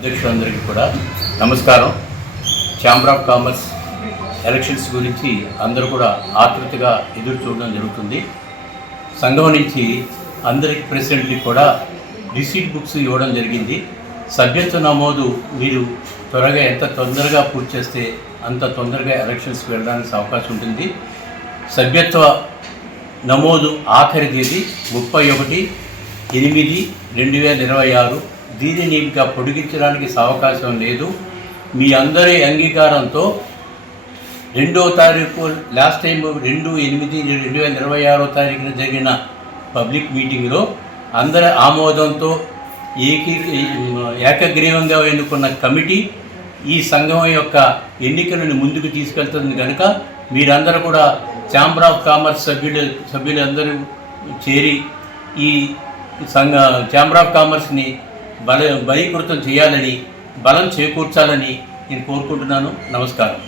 అధ్యక్షులందరికీ కూడా నమస్కారం. Chamber of commerce elections గురించి అందరూ కూడా ఆతృతగా ఎదురు చూడడం జరుగుతుంది. సంఘం నుంచి అందరికి ప్రెసిడెంట్కి కూడా రిసీట్ బుక్స్ ఇవ్వడం జరిగింది. సభ్యత్వ నమోదు మీరు త్వరగా ఎంత తొందరగా పూర్తి చేస్తే అంత తొందరగా ఎలక్షన్స్కి వెళ్ళడానికి అవకాశం ఉంటుంది. సభ్యత్వ నమోదు ఆఖరి తేదీ 31/8/2026. దీనిని ఇంకా పొడిగించడానికి అవకాశం లేదు. మీ అందరి అంగీకారంతో 2వ తారీఖు లాస్ట్ టైం 2/8/2026 జరిగిన పబ్లిక్ మీటింగ్లో అందరి ఆమోదంతో ఏకగ్రీవంగా ఎన్నుకున్న కమిటీ ఈ సంఘం యొక్క ఎన్నికలను ముందుకు తీసుకెళ్తుంది. కనుక మీరందరూ కూడా ఛాంబర్ ఆఫ్ కామర్స్ సభ్యులందరూ చేరి ఈ ఛాంబర్ ఆఫ్ కామర్స్ని బలీకృతం చేయాలని, బలం చేకూర్చాలని నేను కోరుకుంటున్నాను. నమస్కారం.